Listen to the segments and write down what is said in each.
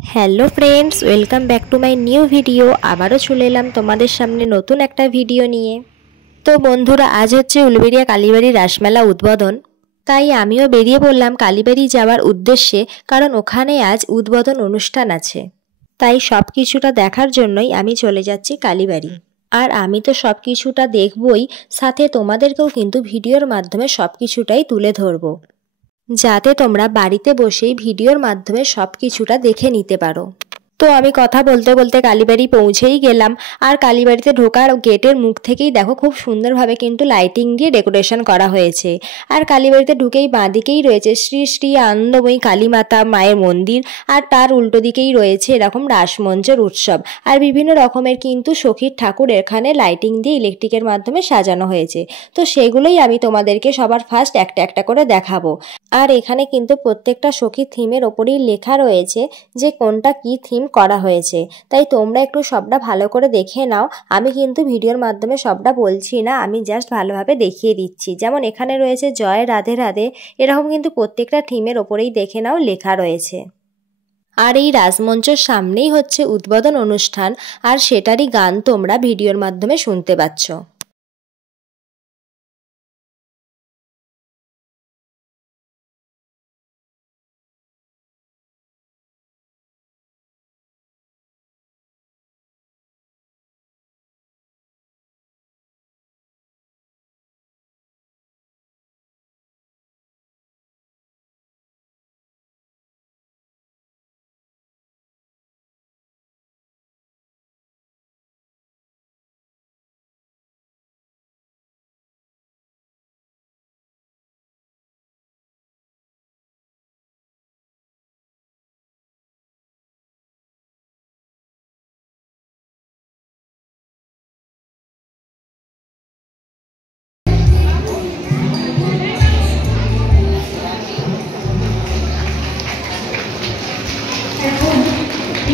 Hello friends, welcome back to my new video. আবারও চলে এলাম তোমাদের সামনে নতুন একটা ভিডিও নিয়ে। তো বন্ধুরা, আজ হচ্ছে উলুবেড়িয়া কালীবাড়ি রাসমেলা উদ্বোধন। তাই আমিও বেরিয়ে পড়লাম কালীবাড়ি যাওয়ার উদ্দেশ্যে, কারণ ওখানে আজ উদ্বোধন অনুষ্ঠান আছে। তাই সব কিছুটা দেখার জন্যই আমি চলে যাচ্ছি কালীবাড়ি। আর আমি তো সব কিছুটা দেখবই, সাথে তোমাদেরকেও কিন্তু ভিডিওর মাধ্যমে সব কিছুটাই তুলে ধরবো, যাতে তোমরা বাড়িতে বসেই ভিডিওর মাধ্যমে সব কিছুটা দেখে নিতে পারো। তো আমি কথা বলতে বলতে কালীবাড়ি পৌঁছেই গেলাম। আর কালীবাড়িতে ঢোকার গেটের মুখ থেকেই দেখো খুব সুন্দরভাবে কিন্তু লাইটিং দিয়ে ডেকোরেশন করা হয়েছে। আর কালীবাড়িতে ঢুকেই বাঁদিকেই রয়েছে শ্রী শ্রী আনন্দময়ী কালীমাতা মায়ের মন্দির, আর তার উল্টো দিকেই রয়েছে এরকম রাসমঞ্চের উৎসব। আর বিভিন্ন রকমের কিন্তু সখীর ঠাকুর এখানে লাইটিং দিয়ে ইলেকট্রিকের মাধ্যমে সাজানো হয়েছে। তো সেগুলোই আমি তোমাদেরকে সবার ফার্স্ট একটা একটা করে দেখাবো। আর এখানে কিন্তু প্রত্যেকটা সখী থিমের ওপরেই লেখা রয়েছে যে কোনটা কি থিম করা হয়েছে। তাই তোমরা একটু সবটা ভালো করে দেখে নাও। আমি কিন্তু ভিডিওর মাধ্যমে সবটা বলছি না, আমি জাস্ট ভালোভাবে দেখিয়ে দিচ্ছি। যেমন এখানে রয়েছে জয় রাধে রাধে, এরকম কিন্তু প্রত্যেকটা থিমের ওপরেই দেখে নাও লেখা রয়েছে। আর এই রাজমঞ্চের সামনেই হচ্ছে উদ্বোধন অনুষ্ঠান, আর সেটারই গান তোমরা ভিডিওর মাধ্যমে শুনতে পাচ্ছ।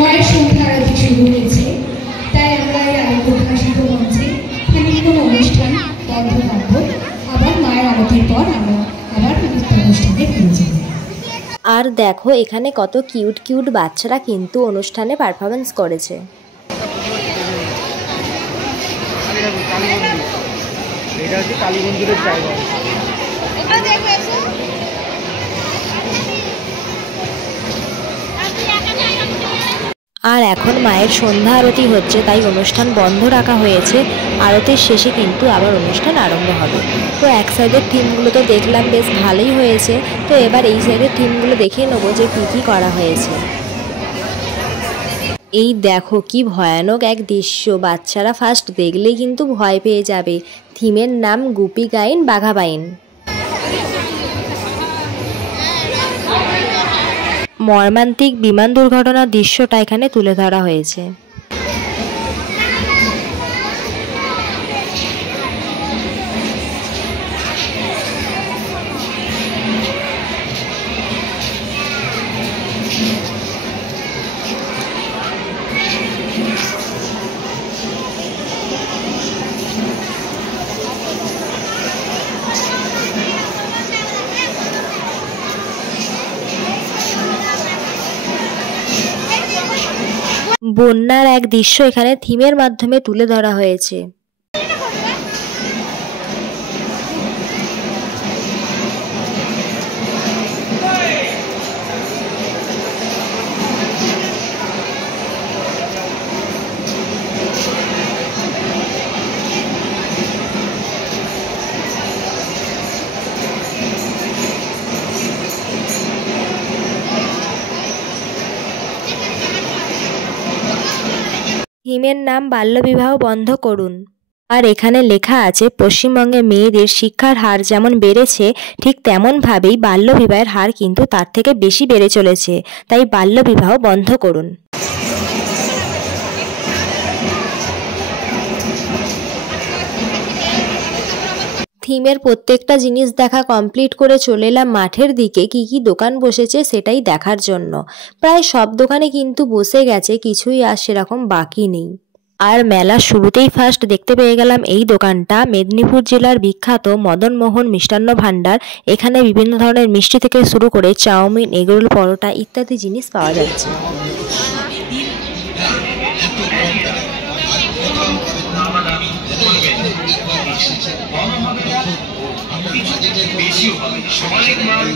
মায়ের সন্ধ্যা আরতি শুরু হয়েছে, তাই আমরা এই আলোকভাষিত মঞ্চে খানিক কোনো অনুষ্ঠান বন্ধ রাখবো। আবার মায়ের আরতির পর আমরা আবার অনুষ্ঠানে ফিরে যাব। আর দেখো এখানে কত কিউট কিউট বাচ্চারা কিন্তু অনুষ্ঠানে পারফরমেন্স করেছে। আর এখন মায়ের সন্ধ্যা আরতি হচ্ছে, তাই অনুষ্ঠান বন্ধ রাখা হয়েছে। আরতির শেষে কিন্তু আবার অনুষ্ঠান আরম্ভ হবে। তো এক সাইডের থিমগুলো তো দেখলাম বেশ ভালোই হয়েছে। তো এবার এই সাইডের থিমগুলো দেখে নেবো যে কী কী করা হয়েছে। এই দেখো কি ভয়ানক এক দৃশ্য, বাচ্চারা ফার্স্ট দেখলেই কিন্তু ভয় পেয়ে যাবে। থিমের নাম গুপি গাইন বাঘা বাইন। মর্মান্তিক বিমান দুর্ঘটনার দৃশ্যটা এখানে তুলে ধরা হয়েছে। বন্যার এক দৃশ্য এখানে থিমের মাধ্যমে তুলে ধরা হয়েছে। থিমের নাম বাল্যবিবাহ বন্ধ করুন। আর এখানে লেখা আছে পশ্চিমবঙ্গে মেয়েদের শিক্ষার হার যেমন বেড়েছে, ঠিক তেমনভাবেই বাল্যবিবাহের হার কিন্তু তার থেকে বেশি বেড়ে চলেছে। তাই বাল্যবিবাহ বন্ধ করুন। থিমের প্রত্যেকটা জিনিস দেখা কমপ্লিট করে চলে এলাম মাঠের দিকে। কি কি দোকান বসেছে সেটাই দেখার জন্য। প্রায় সব দোকানে কিন্তু বসে গেছে, কিছুই আর সেরকম বাকি নেই। আর মেলার শুরুতেই ফার্স্ট দেখতে পেয়ে গেলাম এই দোকানটা, মেদিনীপুর জেলার বিখ্যাত মদন মোহন মিষ্টান্ন ভাণ্ডার। এখানে বিভিন্ন ধরনের মিষ্টি থেকে শুরু করে চাউমিন, এগরোল, পরোটা ইত্যাদি জিনিস পাওয়া যাচ্ছে। বেশিও হবে, অনেক মাল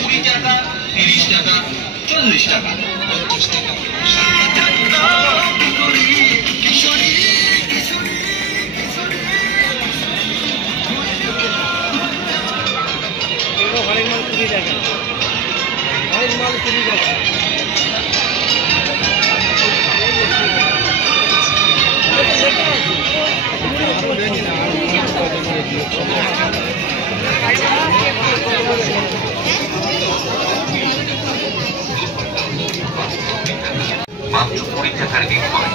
20 টাকা, 30 টাকা, 40 টাকা। অনেক মাল 20 টাকা, অনেক মাল 20 টাকা। মাত্র 20 টাকার বিনিময়ে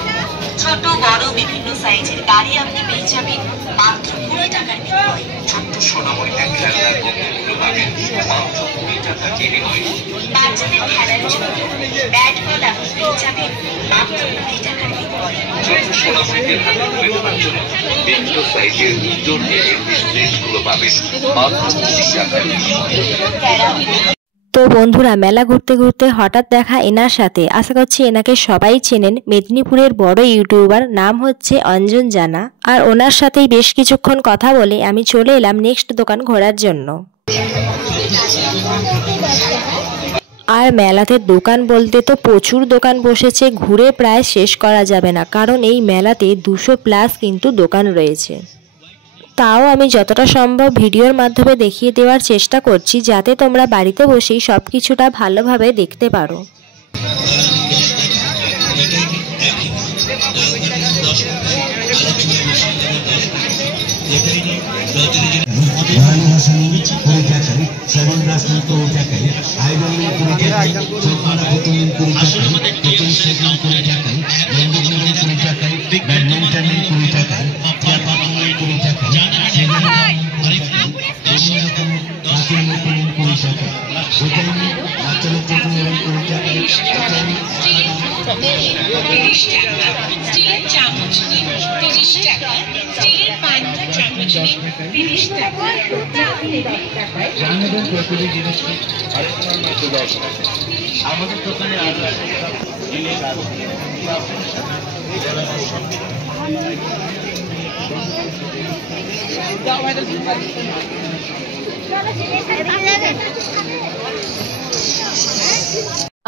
ছোট বড় বিভিন্ন সাইজের গাড়ি আপনি পেয়ে যাবেন মাত্র 20 টাকার বিনিময়ে। ছোট্ট সোনামণিদের খেলনার বন্দুকগুলো পাবেন মাত্র 20 টাকার বিনিময়ে। বাচ্চাদের খেলার জন্য ব্যাট বল আপনি পেয়ে যাবেন মাত্র 20 টাকার বিনিময়ে। ছোট্ট সোনামণিদের হাতে তুলে দেওয়ার জন্য বিভিন্ন সাইজের উজ্জ্বল ডিসপ্লেগুলো পাবেন মাত্র 20 টাকার বিনিময়ে। তো বন্ধুরা, মেলা ঘুরতে ঘুরতে হঠাৎ দেখা এনার সাথে। আশা করছি এনাকে সবাই চেনেন। মেদিনীপুরের বড় ইউটিউবার, নাম হচ্ছে অঞ্জন জানা। আর ওনার সাথেই বেশ কিছুক্ষণ কথা বলে আমি চলে এলাম নেক্সট দোকান ঘোরার জন্য। আর মেলাতে দোকান বলতে তো প্রচুর দোকান বসেছে, ঘুরে প্রায় শেষ করা যাবে না, কারণ এই মেলাতে 200+ কিন্তু দোকান রয়েছে। তাও আমি যতটা সম্ভব ভিডিওর মাধ্যমে দেখিয়ে দেওয়ার চেষ্টা করছি, যাতে তোমরা বাড়িতে বসেই সব কিছুটা ভালোভাবে দেখতে পারো। স্টিলের চামচ 30 টাকা, স্টিলের পান্তা চামচ 30 টাকা। আমাদের দোকানে আরো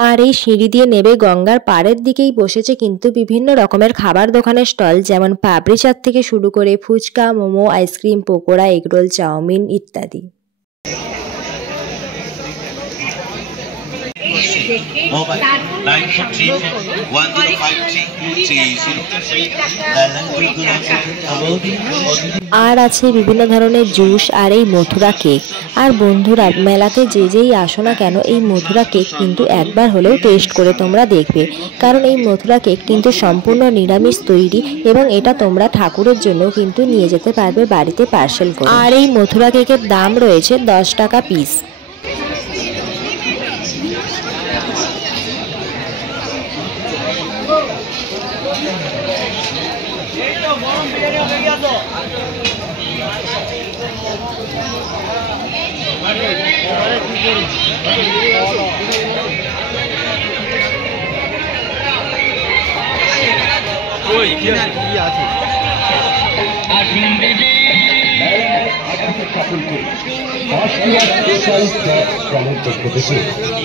আর এই সিঁড়ি দিয়ে নেবে গঙ্গার পাড়ের দিকেই বসেছে কিন্তু বিভিন্ন রকমের খাবার দোকানের স্টল, যেমন পাপড়ি চাট থেকে শুরু করে fuchka, momo, ice cream, pakora, egg roll, chow mein ইত্যাদি। আর আছে বিভিন্ন ধরনের জুস আর এই মথুরা কেক। আর বন্ধুরা, মেলাতে যেই আসো না কেন, এই মথুরা কেক কিন্তু একবার হলেও টেস্ট করে তোমরা দেখবে, কারণ এই মথুরা কেক কিন্তু সম্পূর্ণ নিরামিষ তৈরি এবং এটা তোমরা ঠাকুরের জন্য কিন্তু নিয়ে যেতে পারবে বাড়িতে পার্সেল করে। আর এই মথুরা কেকের দাম রয়েছে 10 টাকা পিস।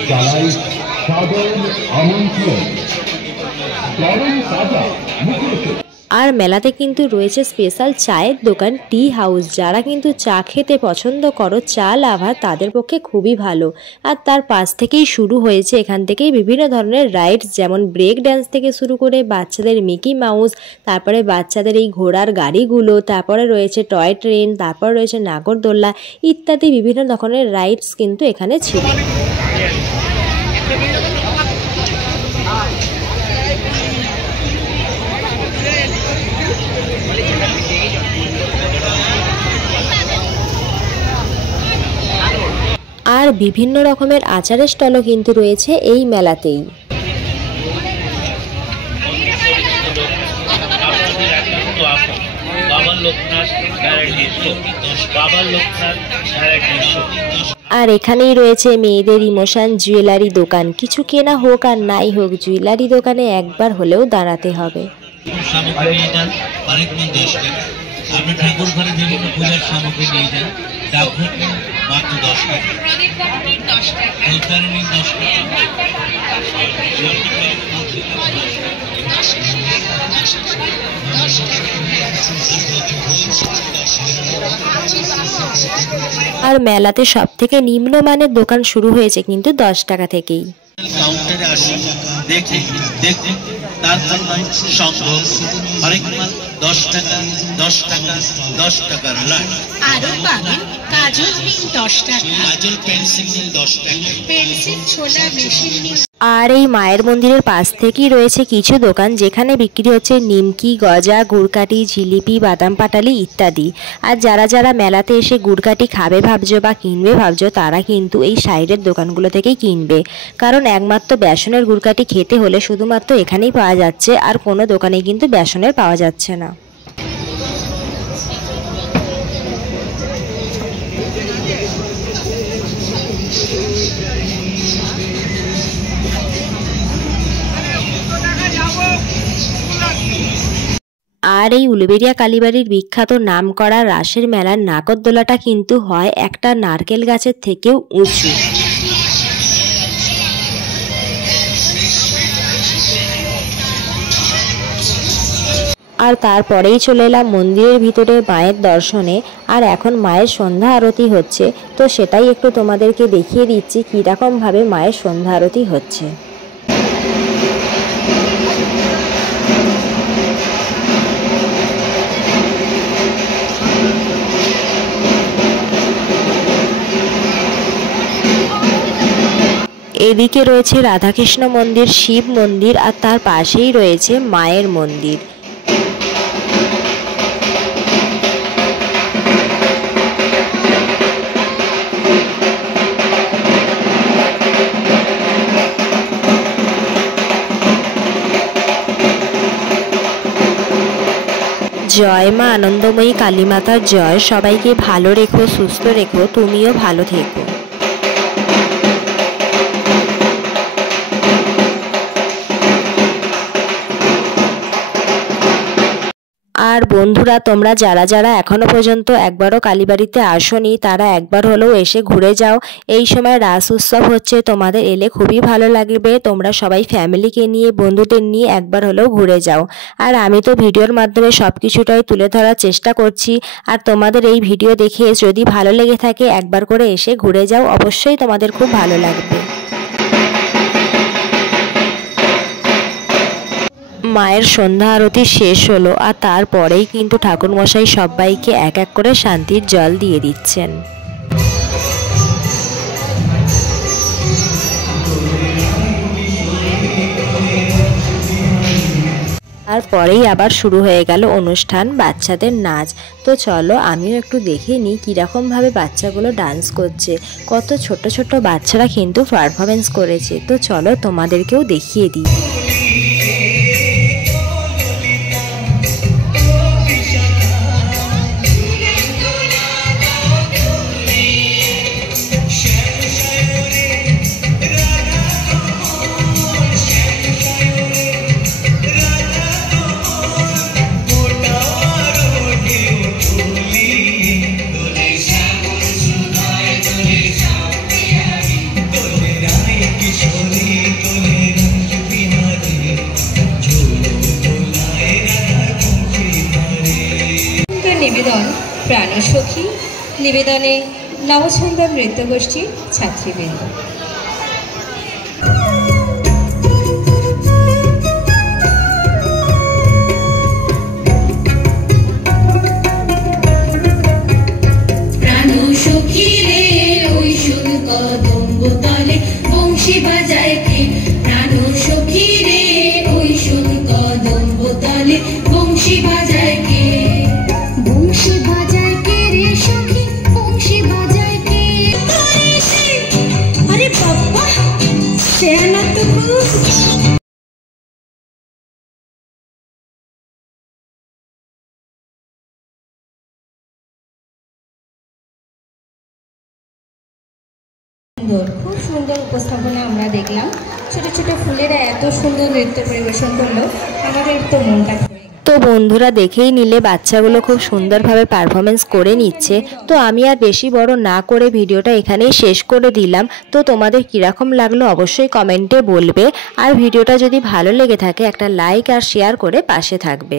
জানাই সাদর আমন্ত্রণ। আর মেলাতে কিন্তু রয়েছে স্পেশাল চায়ের দোকান, টি হাউস। যারা কিন্তু চা খেতে পছন্দ করো, চা লাভার, তাদের পক্ষে খুবই ভালো। আর তার পাশ থেকেই শুরু হয়েছে এখান থেকেই বিভিন্ন ধরনের রাইডস, যেমন ব্রেক ড্যান্স থেকে শুরু করে বাচ্চাদের মিকি মাউস, তারপরে বাচ্চাদের এই ঘোড়ার গাড়িগুলো, তারপরে রয়েছে টয় ট্রেন, তারপর রয়েছে নাগরদোল্লা ইত্যাদি বিভিন্ন ধরনের রাইডস কিন্তু এখানে ছিল। আর বিভিন্ন রকমের আচারের স্টলও কিন্তু রয়েছে এই মেলাতেই। বাবা লোকনাথ গ্যারান্টি, বাবা লোকনাথ গ্যারান্টি। আর এখানেই রয়েছে মেয়েদের ইমোশন জুয়েলারি দোকান। কিছু কেনা হোক আর নাই হোক, জুয়েলারি দোকানে একবার হলেও দাঁড়াতে হবে। আপনি ঠাকুর ঘরে বিভিন্ন পূজার সামগ্রী নিয়ে যান, ডাকঘর মাত্র 10 টাকা, উত্তরণী 10 টাকা, আর মেলাতে সব থেকে নিম্নমানের দোকান শুরু হয়েছে কিন্তু 10 টাকা থেকেই। কাউন্টারে আসি, দেখে দেখে তারপর নয় সংগ্রহ হরেক মাল 10 টাকা 10 টাকা 10 টাকার লাট। আরো পাবেন কাজল পেন 10 টাকা, কাজল পেন্সিল 10 টাকা, পেন্সিল ছোলা মেশিন। আর এই মায়ের মন্দিরের পাশ থেকেই রয়েছে কিছু দোকান যেখানে বিক্রি হচ্ছে নিমকি, গজা, গুড়কাঠি, জিলিপি, বাদাম পাটালি ইত্যাদি। আর যারা যারা মেলাতে এসে গুড়কাঠি খাবে ভাবছো বা কিনবে ভাবছো, তারা কিন্তু এই সাইডের দোকানগুলো থেকেই কিনবে, কারণ একমাত্র বেসনের গুড়কাঠি খেতে হলে শুধুমাত্র এখানেই পাওয়া যাচ্ছে, আর কোনো দোকানে কিন্তু বেসনের পাওয়া যাচ্ছে না। আর এই উলুবেড়িয়া কালীবাড়ির বিখ্যাত নামকরা রাসের মেলার নাগরদোলাটা কিন্তু হয় একটা নারকেল গাছের থেকেও উঁচু। আর তারপরেই চলে এলাম মন্দিরের ভিতরে মায়ের দর্শনে। আর এখন মায়ের সন্ধ্যা আরতি হচ্ছে, তো সেটাই একটু তোমাদেরকে দেখিয়ে দিচ্ছি কীরকমভাবে মায়ের সন্ধ্যা আরতি হচ্ছে। এদিকে রয়েছে রাধাকৃষ্ণ মন্দির, শিব মন্দির, আর তার পাশেই রয়েছে মায়ের মন্দির। জয় মা আনন্দময়ী কালীমাতার জয়। সবাইকে ভালো রেখো, সুস্থ রেখো, তুমিও ভালো থেকো। আর বন্ধুরা, তোমরা যারা যারা এখনো পর্যন্ত একবারও কালীবাড়িতে আসোনি, তারা একবার হলেও এসে ঘুরে যাও। এই সময় রাস উৎসব হচ্ছে, তোমাদের এলে খুবই ভালো লাগবে। তোমরা সবাই ফ্যামিলিকে নিয়ে, বন্ধুদের নিয়ে একবার হলেও ঘুরে যাও। আর আমি তো ভিডিওর মাধ্যমে সব কিছুটাই তুলে ধরার চেষ্টা করছি। আর তোমাদের এই ভিডিও দেখে যদি ভালো লেগে থাকে, একবার করে এসে ঘুরে যাও, অবশ্যই তোমাদের খুব ভালো লাগবে। মায়ের সন্ধ্যা আরতি শেষ হলো, আর তারপরেই কিন্তু ঠাকুরমশাই সবাইকে এক এক করে শান্তির জল দিয়ে দিচ্ছেন। তারপরেই আবার শুরু হয়ে গেল অনুষ্ঠান, বাচ্চাদের নাচ। তো চলো আমিও একটু দেখে নিই কীরকমভাবে বাচ্চাগুলো ডান্স করছে। কত ছোট ছোট বাচ্চারা কিন্তু পারফরমেন্স করেছে। তো চলো তোমাদেরকেও দেখিয়ে দিই। নিবেদন প্রাণসখী, নিবেদনে নবছন্দ নৃত্যগোষ্ঠীর ছাত্রীবৃন্দ। প্রাণসখী রে ওই শুন কদম্ব তলে বংশী বাজায় কে, প্রাণসখী রে ওই শুন কদম্ব তলে বংশী বাজায় কে, বংশী বাজায় কে রে সখী, বংশী বাজায় কে, আরে সুন্দর উপস্থাপনা আমরা দেখলাম। ছোট ছোট ফুলেরা এত সুন্দর নৃত্য পরিবেশন করলো, আমাদের তো মনটা ভরে গেল। তো বন্ধুরা দেখেই নিলে বাচ্চাগুলো খুব সুন্দরভাবে পারফরমেন্স করে নিচ্ছে। তো আমি আর বেশি বড় না করে ভিডিওটা এখানেই শেষ করে দিলাম। তো তোমাদের কীরকম লাগলো অবশ্যই কমেন্টে বলবে, আর ভিডিওটা যদি ভালো লেগে থাকে একটা লাইক আর শেয়ার করে পাশে থাকবে।